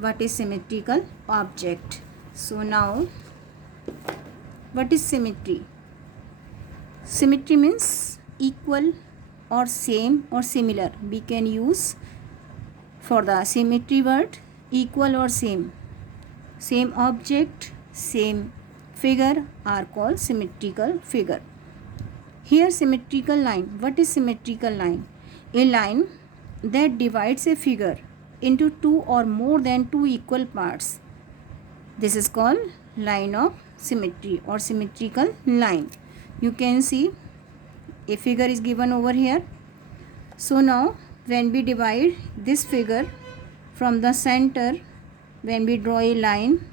what is symmetrical object. So now, what is symmetry? Symmetry means equal or same or similar. We can use for the symmetry word equal or same. Same object, same figure are called symmetrical figure. Here symmetrical line. What is symmetrical line? A line that divides a figure into two or more than two equal parts. This is called line of symmetry or symmetrical line. You can see a figure is given over here. So now when we divide this figure from the center, when we draw a line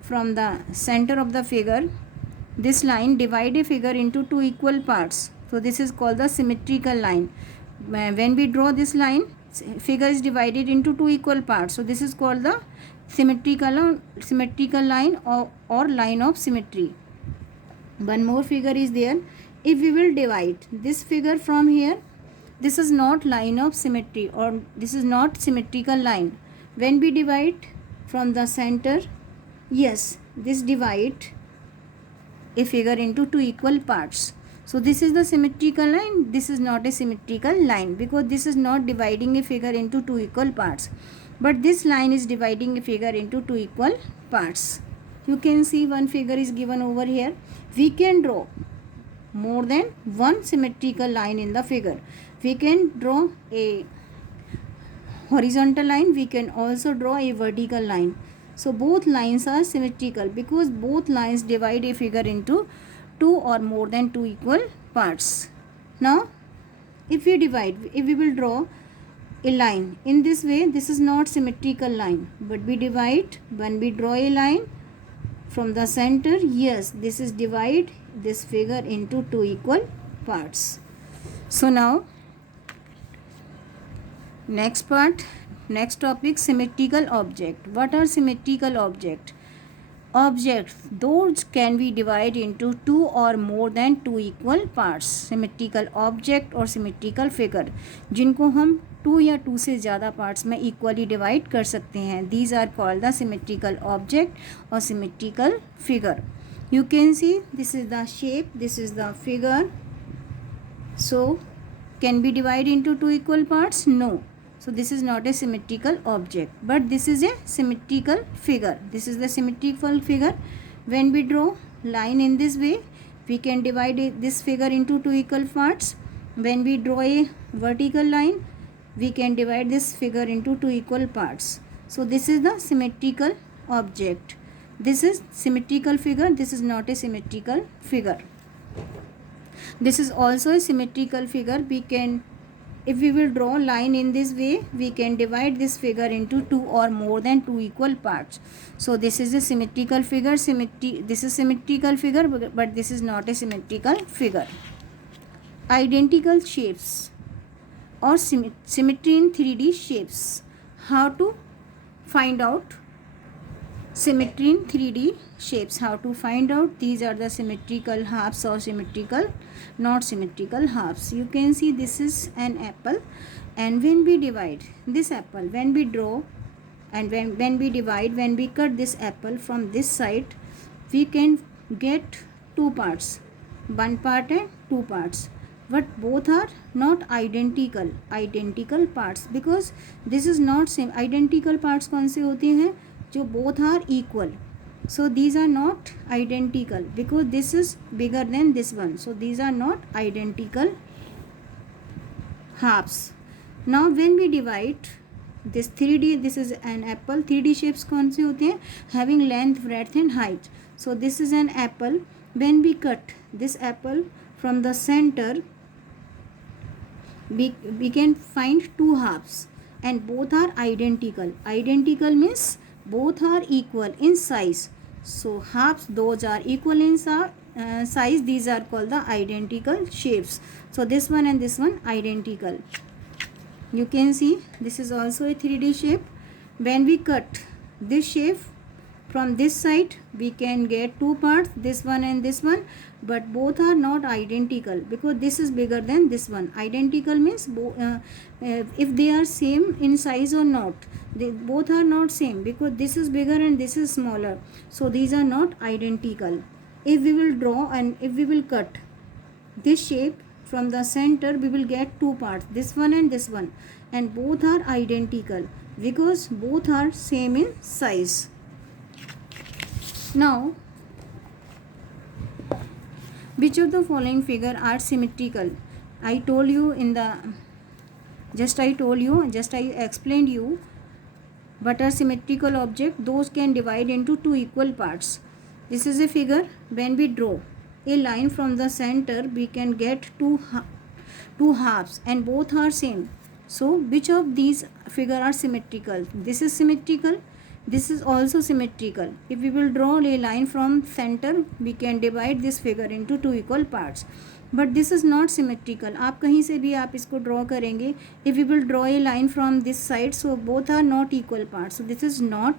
from the center of the figure, this line divide a figure into two equal parts. So this is called the symmetrical line. When we draw this line, figure is divided into two equal parts. So this is called the symmetrical line or line of symmetry. One more figure is there. If we will divide this figure from here, this is not line of symmetry or this is not symmetrical line. When we divide from the center, yes, this divide a figure into two equal parts. So this is the symmetrical line. This is not a symmetrical line because this is not dividing a figure into two equal parts. But this line is dividing a figure into two equal parts. You can see one figure is given over here. We can draw more than one symmetrical line in the figure. We can draw a horizontal line. We can also draw a vertical line. So both lines are symmetrical because both lines divide a figure into two or more than two equal parts. Now if we will draw a line in this way, this is not symmetrical line, but we divide. When we draw a line from the center, yes, this is divide this figure into two equal parts. So now next topic, symmetrical object. What are symmetrical object? Objects, those can be divided into two or more than two equal parts. Symmetrical object और symmetrical figure, जिनको हम to या to से ज़्यादा parts में equally divide कर सकते हैं. These are called the symmetrical object or symmetrical figure. You can see this is the shape, this is the figure. So can be divided into two equal parts? No. So this is not a symmetrical object, but this is a symmetrical figure. This is the symmetrical figure. When we draw line in this way, we can divide this figure into two equal parts. When we draw a vertical line, we can divide this figure into two equal parts. So this is the symmetrical object. This is symmetrical figure. This is not a symmetrical figure. This is also a symmetrical figure. We can, if we will draw line in this way, we can divide this figure into two or more than two equal parts. So this is a symmetrical figure. This is symmetrical figure, but this is not a symmetrical figure. Identical shapes or symmetry in 3D shapes. How to find out symmetry in 3D shapes? How to find out? These are the symmetrical halves or symmetrical not symmetrical halves. You can see this is an apple, and when we divide this apple, when we draw and when we divide, when we cut this apple from this side, we can get two parts, one part and two parts, but both are not identical parts, because this is not same. Identical parts कौन से होते हैं? जो both are equal. So these are not identical because this is bigger than this one. So these are not identical halves. Now when we divide this 3D, this is an apple. 3D shapes कौन से होते हैं? Having length, breadth and height. So this is an apple. When we cut this apple from the center, we can find two halves and both are identical. Identical means both are equal in size. So halves, those are equal in size. These are called the identical shapes. So this one and this one identical. You can see this is also a 3D shape. When we cut this shape from this side we can get two parts, this one and this one, but both are not identical because this is bigger than this one. Identical means if they are same in size or not. They both are not same because this is bigger and this is smaller, so these are not identical. If we will draw and if we will cut this shape from the center, we will get two parts, this one and this one, and both are identical because both are same in size. Now, which of the following figure are symmetrical? I told you in the I explained you what are symmetrical object. Those can divide into two equal parts. This is a figure. When we draw a line from the center, we can get two halves and both are same. So which of these figure are symmetrical? This is symmetrical. This is also symmetrical. If we will draw a line from center, we can divide this figure into two equal parts. But this is not symmetrical. आप कहीं से भी आप इसको draw करेंगे. If we will draw a line from this side, so both are not equal parts. So this is not.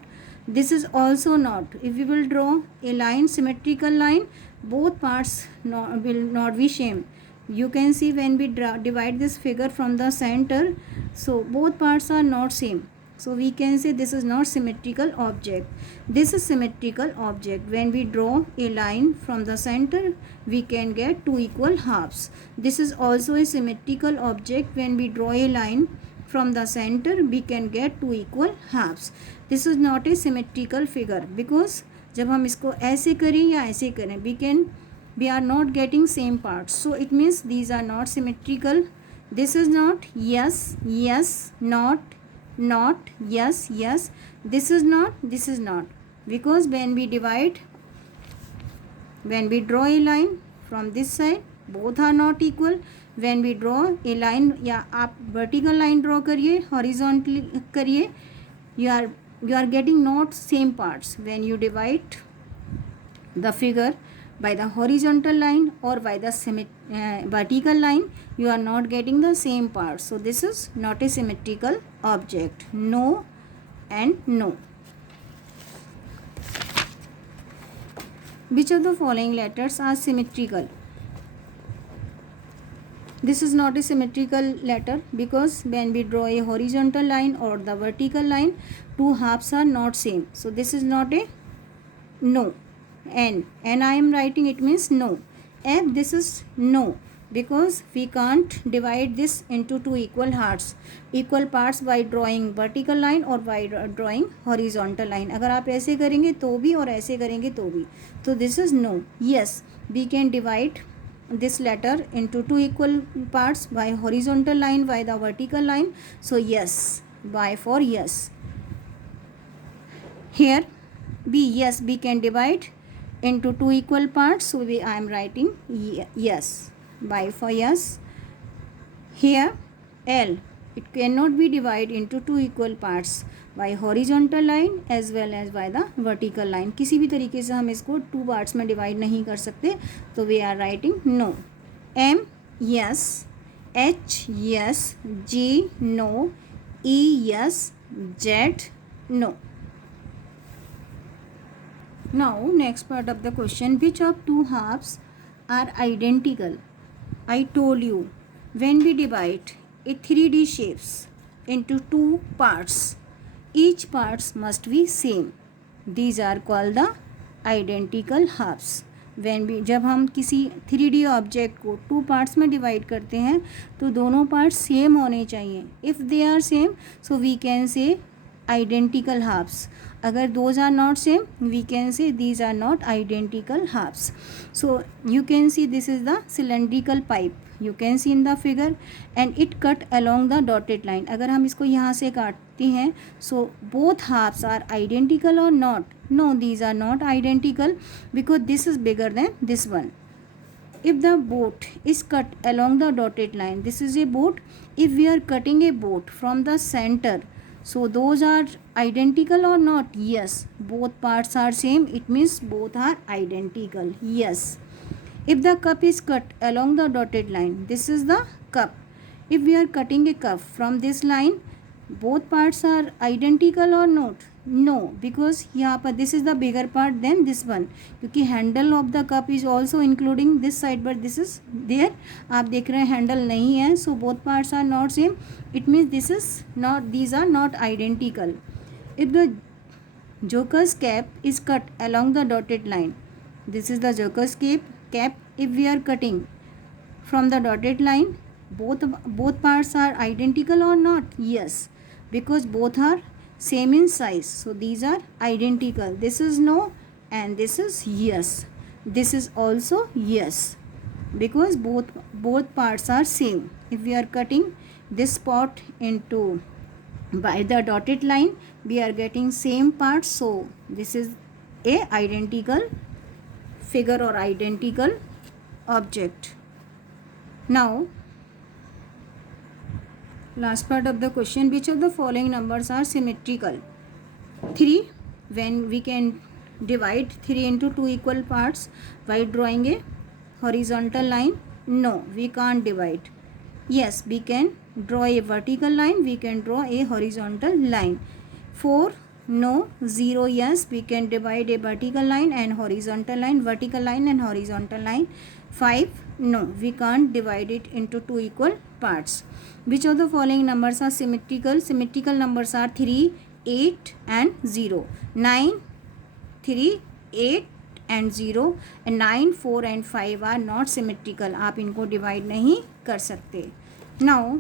This is also not. If we will draw a line, symmetrical line, both parts will not be same. You can see when we divide this figure from the center, so both parts are not same. So we can say this is not symmetrical object. This is symmetrical object. When we draw a line from the center, we can get two equal halves. This is also a symmetrical object. When we draw a line from the center, we can get two equal halves. This is not a symmetrical figure because जब हम इसको ऐसे करें या ऐसे करें, we are not getting same parts. So it means these are not symmetrical. This is not, yes, yes, not, yes, yes. This is not, this is not. Because when we draw a line from this side, both are not equal. When we draw a line, या आप vertical line draw करिए, horizontally करिए, you are getting not same parts. When you divide the figure by the horizontal line or by the vertical line, you are not getting the same parts. So this is not a symmetrical object. No and no. Which of the following letters are symmetrical? This is not a symmetrical letter because when we draw a horizontal line or the vertical line, two halves are not same. So this is not a no. N I am writing, it means no. F, this is no because we can't divide this into two equal parts by drawing vertical line or by drawing horizontal line. अगर आप ऐसे करेंगे तो भी और ऐसे करेंगे तो भी. So this is no. Yes, we can divide this letter into two equal parts by horizontal line, by the vertical line. So yes, by for yes. Here B, yes, we can divide into two equal parts, so I am writing yes, by for yes. Here L, it cannot be divided into two equal parts by horizontal line as well as by the vertical line. किसी भी तरीके से हम इसको two parts में divide नहीं कर सकते, तो we are writing no. M, yes. H, yes. G, no. E, yes. Z, no. Now next part of the question, which of two halves are identical? I told you, when we divide a 3D shapes into two parts, each parts must be same. These are called the identical halves. जब हम किसी 3D object को two parts में divide करते हैं तो दोनों parts same होने चाहिए. If they are same, so we can say identical halves. Agar those are not same, we can say these are not identical halves. So you can see this is the cylindrical pipe. You can see in the figure, and it cut along the dotted line. अगर हम इसको यहाँ से काटते हैं, so both halves are identical or not? No, these are not identical because this is bigger than this one. If the boat is cut along the dotted line, this is a boat. If we are cutting a boat from the center, so those are identical or not? Yes, both parts are same. It means both are identical. Yes. If the cup is cut along the dotted line, this is the cup. If we are cutting a cup from this line, both parts are identical or not? No, because यहाँ पर this is the bigger part than this one, क्योंकि handle of the cup is also including this side, but this is there, आप देख रहे हैं handle नहीं है, so both parts are not same, it means this is not, these are not identical. If the joker's cap is cut along the dotted line, this is the joker's cap. If we are cutting from the dotted line, both parts are identical or not? Yes, because both are same in size, so these are identical. This is no and this is yes. This is also yes, because both parts are same. If we are cutting this spot into by the dotted line, we are getting same parts, so this is a identical figure or identical object. Now last part of the question, which of the following numbers are symmetrical? 3. When we can divide 3 into 2 equal parts by drawing a horizontal line? No, we can't divide. Yes, we can draw a vertical line, we can draw a horizontal line. 4. No. 0. Yes, we can divide a vertical line and horizontal line, vertical line and horizontal line. 5. No, we can't divide it into 2 equal parts. Which of the following numbers are symmetrical? Symmetrical numbers are 3, 8 and 0. 9, 3, 8 and 0 and 9, 4 and 5 are not symmetrical. आप इनको divide नहीं कर सकते. Now